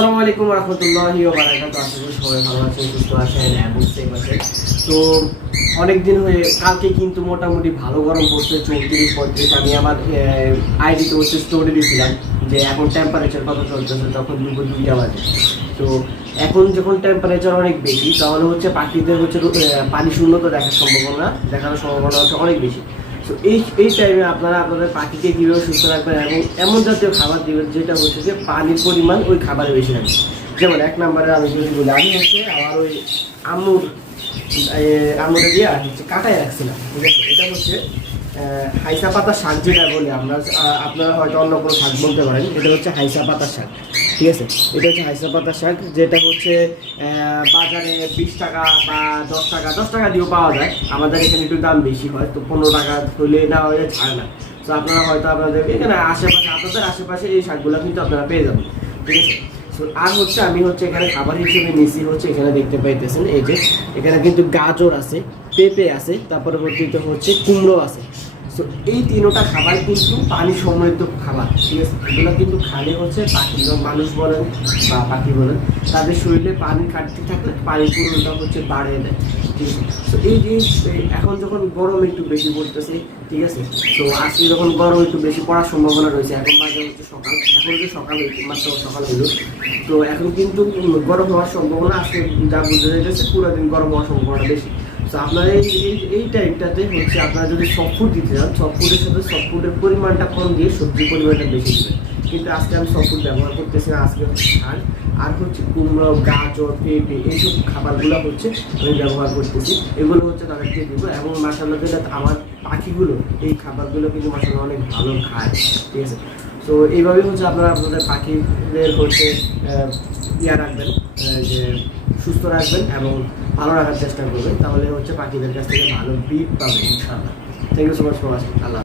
আসসালামু আলাইকুম ওয়া রাহমাতুল্লাহি ওয়া বারাকাতুহু। আশা করি সবাই ভালো আছেন, সুস্থ আছেন এবং সেফ আছেন। তো অনেকদিন হয়ে কালকে কিন্তু মোটামুটি ভালো গরম পড়ছে, 34-35। আমি আমার আইডিতে হচ্ছে স্টোরি দিয়েছিলাম যে এখন টেম্পারেচার কত চলতেছে, তখন দুপুর 2টা বাজে। তো এখন যখন টেম্পারেচার অনেক বেশি, তাহলে হচ্ছে পাখিদের হচ্ছে পানি শূন্যতা দেখানোর সম্ভাবনা হচ্ছে অনেক বেশি। তো এই টাইমে আপনারা আপনাদের পাখিকে কীভাবে সুস্থ রাখবেন এবং এমন জাতীয় খাবার দেবেন যেটা হচ্ছে যে পানির পরিমাণ ওই খাবারে বেশি থাকবে। যেমন 1 নম্বরে আমি যদি বলি, আমি হচ্ছে আমার ওই আমুরে দিয়ে হচ্ছে কাটায় রাখছিলাম, ঠিক আছে। এটা হচ্ছে হাইসা পাতা শাক, যেটা বলি আমরা, আপনারা হয়তো অন্য কোনো শাক বলতে পারেন। এটা হচ্ছে হাইসা পাতা শাক, ঠিক আছে। এটা হচ্ছে হাইসা পাতা শাক, যেটা হচ্ছে বাজারে 20 টাকা বা 10 টাকা দিয়েও পাওয়া যায়। আমাদের এখানে একটু দাম বেশি হয়, তো 15 টাকা হলে নেওয়া হয়ে ছাড় না। তো আপনারা হয়তো আপনাদের এখানে আপনাদের আশেপাশে এই শাকগুলো কিন্তু আপনারা পেয়ে যাবেন, ঠিক আছে। আর হচ্ছে আমি হচ্ছে এখানে খাবার হিসেবে নিচ্ছি হচ্ছে, এখানে দেখতে পাইতেছেন এই যে এখানে কিন্তু গাজর আছে, পেঁপে আছে, তারপরে হচ্ছে কুমড়ো আছে। সো এই 3টা খাবার কিন্তু পানি সমৃদ্ধ খাবার, ঠিক আছে। এগুলো কিন্তু খালে হচ্ছে পাখি, মানুষ বলেন বা পাখি বলেন, তাদের শরীরে পানি ঘাটতি থাকলে পানির পূরণটা হচ্ছে বাড়িয়ে দেয়, ঠিক আছে। তো এই জিনিস এখন যখন গরম একটু বেশি পড়তেছে, ঠিক আছে। তো আজকে যখন গরম একটু বেশি পড়ার সম্ভাবনা রয়েছে, এখন বাজে হচ্ছে সকাল, এখন যে সকাল মাত্র সকাল হলো, তো এখন কিন্তু গরম হওয়ার সম্ভাবনা আজকে যা বুঝতে যাইতেছে পুরো দিন গরম হওয়ার সম্ভাবনা বেশি। তো আপনারা এই টাইমটাতে হচ্ছে আপনারা যদি সফট ফুড দিতে চান, সফট ফুডের সাথে সফট ফুডের পরিমাণটা কম দিয়ে সবজির পরিমাণটা বেশি দেবেন। কিন্তু আজকে আমি সফট ফুড ব্যবহার করতেছি না, আজকে হচ্ছে শাক আর হচ্ছে কুমড়ো, গাজর, পেঁপে, এইসব খাবারগুলো হচ্ছে আমি ব্যবহার করতেছি। এগুলো হচ্ছে তাদেরকে দিব এবং মাশাআল্লাহ আমার পাখিগুলো এই খাবারগুলো কিন্তু মাশাআল্লাহ অনেক ভালো খায়, ঠিক আছে। তো এইভাবেই হচ্ছে আপনারা আপনাদের পাখিদের হচ্ছে রাখবেন, যে সুস্থ রাখবেন এবং ভালো রাখার চেষ্টা করবেন, তাহলে হচ্ছে পাখিদের কাছ থেকে ভালো ব্রিড পাবেন ইনশাআল্লাহ। Thank you so much for watching. Allah.